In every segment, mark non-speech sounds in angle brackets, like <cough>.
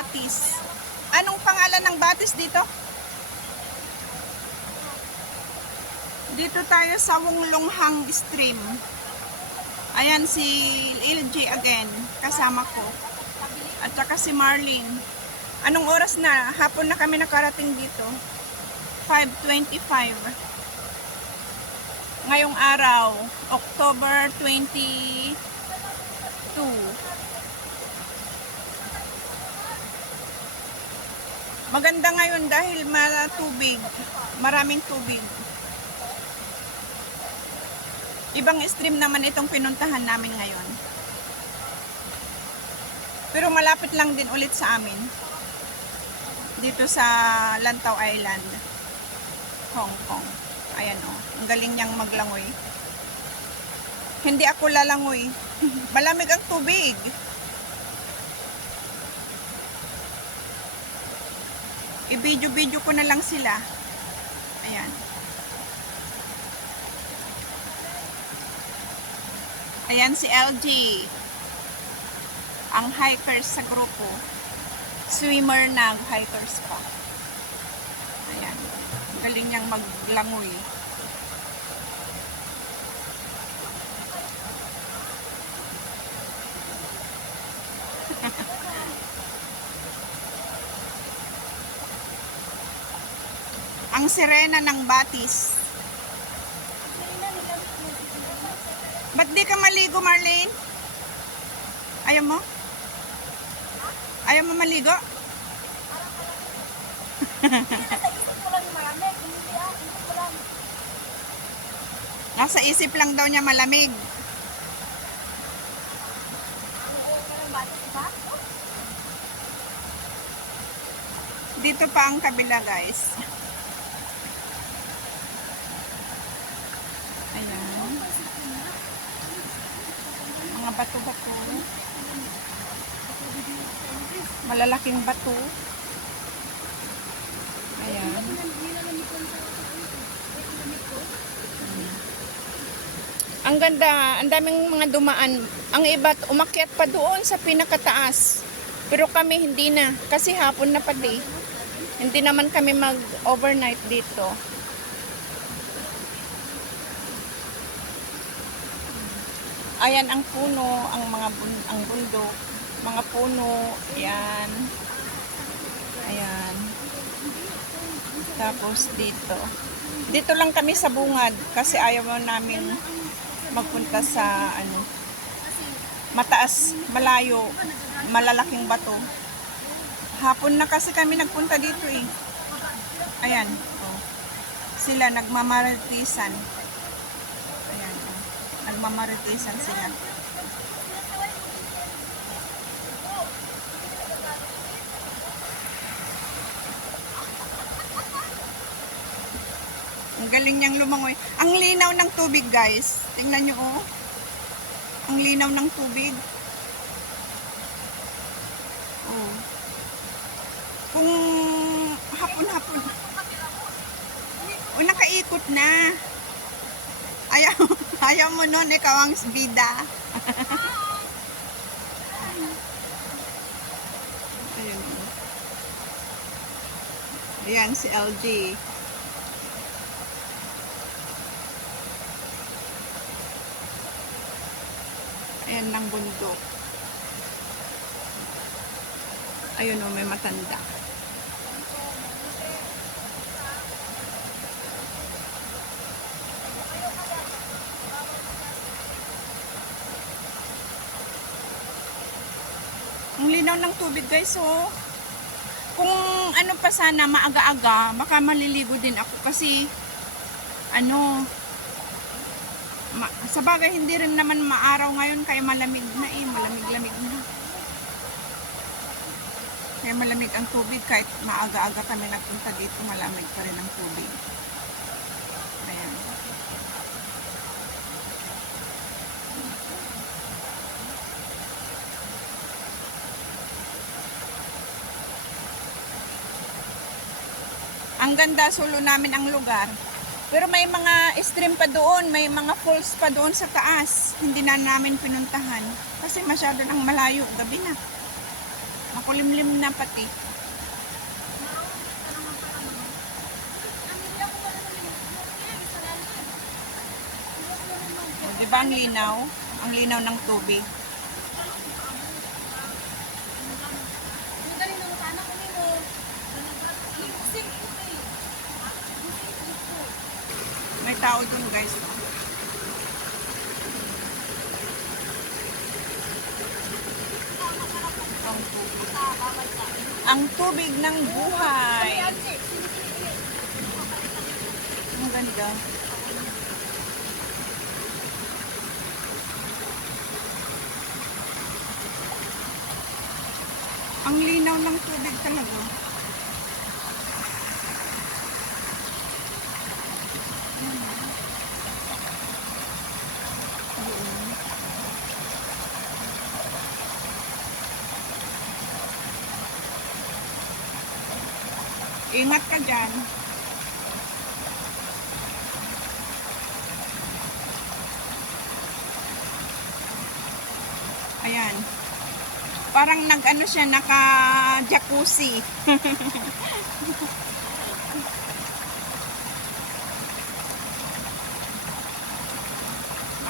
Batis. Anong pangalan ng Batis dito? Dito tayo sa Wunglonghang Stream. Ayan si LG again, kasama ko. At saka si Marlene. Anong oras na? Hapon na kami nakarating dito. 5.25. Ngayong araw, October 22. Maganda ngayon dahil mara tubig. Maraming tubig. Ibang stream naman itong pinuntahan namin ngayon. Pero malapit lang din ulit sa amin. Dito sa Lantaw Island. Hong Kong. Ayan o. Ang galing niyang maglangoy. Hindi ako lalangoy. <laughs> Malamig ang tubig. I-video-video ko na lang sila. Ayan. Ayan si LG. Ang hikers sa grupo. Swimmer na, hikers pa. Ayan. Galing niyang maglangoy. <laughs> Ang sirena ng batis. Ba't di ka maligo, Marlene? Ayaw mo? Ayaw mo maligo? <laughs> Nasa isip lang daw niya malamig. Dito pa ang kabila, guys. Ayan. Mga bato-bato. Malalaking bato. Ayan. Ang ganda, ang daming mga dumaan. Ang iba umakyat pa doon sa pinakataas. Pero kami hindi na kasi hapon na pa day. Hindi naman kami mag-overnight dito. Ayan ang puno, ang mga bun- ang bundok, mga puno, ayan. Ayan. Tapos dito. Dito lang kami sa bungad kasi ayaw namin magpunta sa ano mataas, malayo, malalaking bato. Hapon na kasi kami nagpunta dito eh. Ayan. Oh. Sila nagmamaritisan. Ayan. Oh. Nagmamaritisan sila. Ang galing niyang lumangoy. Ang linaw ng tubig, guys. Tingnan niyo, oh. Ang linaw ng tubig. Oh. Kung hapon-hapon. O, nakaikot na. Ayaw, ayaw mo nun, ikaw ang bida. <laughs> Ayan. oh. Si LG. Ayan ng bundok. Ayun o, may matanda. Ang linaw ng tubig guys, oh. Kung ano pa sana, maaga-aga, baka maliligo din ako kasi ano, ma, sa bagay hindi rin naman maaraw ngayon kaya malamig na eh, malamig-lamig na. Kaya malamig ang tubig kahit maaga-aga kami nagpunta dito, malamig pa rin ang tubig. Ayan. Ang ganda sulo namin ang lugar. Pero may mga stream pa doon, may mga falls pa doon sa taas. Hindi na namin pinuntahan. Kasi masyado nang malayo, gabi na. Makulimlim na pati. O, di ba ang linaw? Ang linaw ng tubig. Tao dun guys. Ang tubig ng buhay. Ang ganda. Ang linaw ng tubig talaga. Ingat ka dyan. Ayan. Parang nag-ano siya, naka-jacuzzi. <laughs>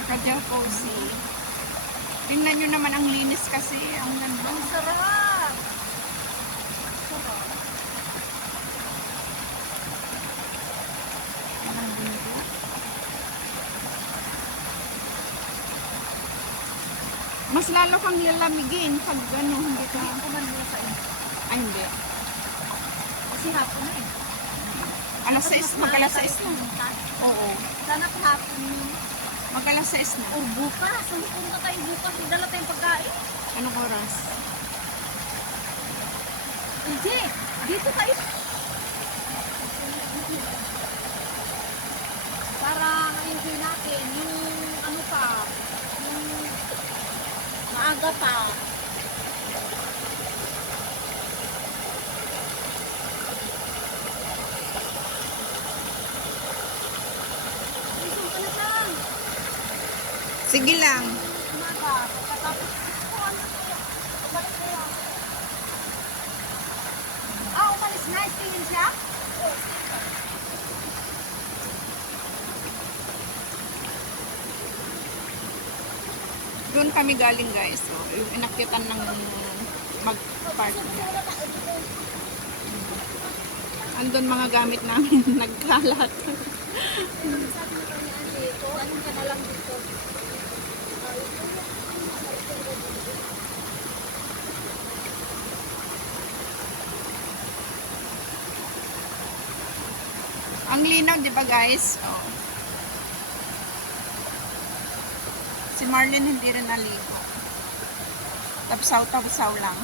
naka-jacuzzi. Tingnan nyo naman ang linis kasi. Ang ganda. Ang sarap! Ang bundok. Mas lalo kang lalamigin pag ano, hindi ka... Hindi ko man sa. Ay, hindi. Kasi hapon na eh. Alas 6, mag alas 6 na. Oo. Sana pa hapon yun. Mag alas 6 na. O bukas. Ang punta tayo bukas. May dala tayong pagkain. Anong oras? Hindi. Dito tayo. Para ma-enjoy natin yung ano pa, yung maaga pa. Sige lang. Umaga, pagkatapos oh, ano to? Umalis na yan. Ah, umalis na. Stingin siya? Doon kami galing guys. So, yung inakitan ng mag-park. Andun mga gamit namin <laughs> nagkalat. Ang linaw, di ba guys? Oh. Si Marlene hindi rin naligo. Tapsaw-tapsaw lang.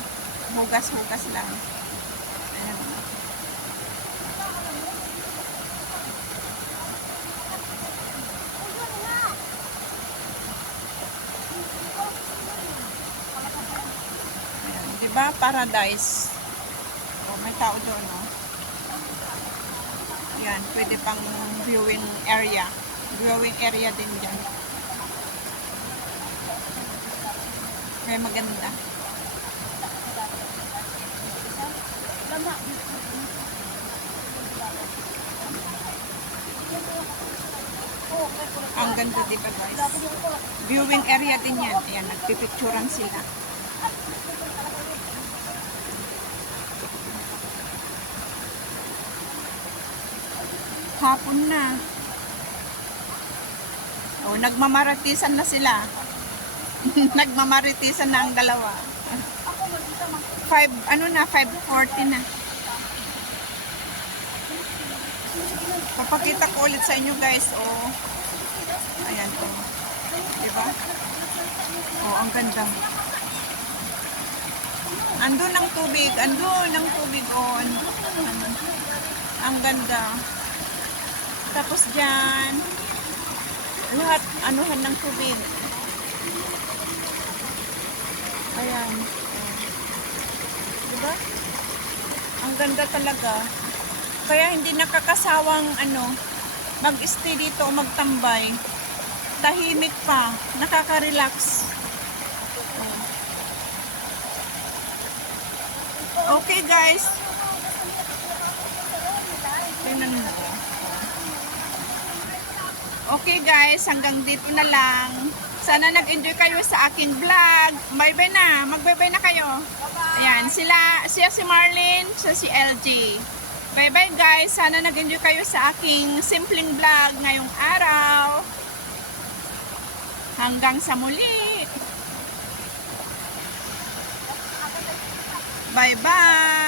Hugas-hugas lang. Ayan. Ayan. Di ba? Paradise. Oh, may tao doon, no? Yan, pwede pang viewing area. Viewing area din dyan. May maganda. Ang ganda, di ba guys? Viewing area din yan. Ayan, nagpipicturan sila. Hapon na. Oh, nagmamaritisan na sila. <laughs> nagmamaritisan na ang dalawa. Ako mag-isa mag- Five, ano na, 5.40 na. Papakita ko ulit sa inyo guys, oh. Ayan, oh. Diba? Oh, ang ganda. Andun ang tubig, andun ang tubig, oh. Andun. Ang ganda. Tapos dyan, lahat, anuhan ng tubig. Ayan. Diba? Ang ganda talaga. Kaya hindi nakakasawang ano, mag-stay dito o magtambay. Tahimik pa. Nakaka-relax. Okay guys. Okay guys, hanggang dito na lang. Sana nag-enjoy kayo sa aking vlog. Bye-bye na. Mag-bye-bye na kayo. Ayan, sila, siya si Marlene, siya si LG. Bye-bye guys. Sana nag-enjoy kayo sa aking simpleng vlog ngayong araw. Hanggang sa muli. Bye-bye.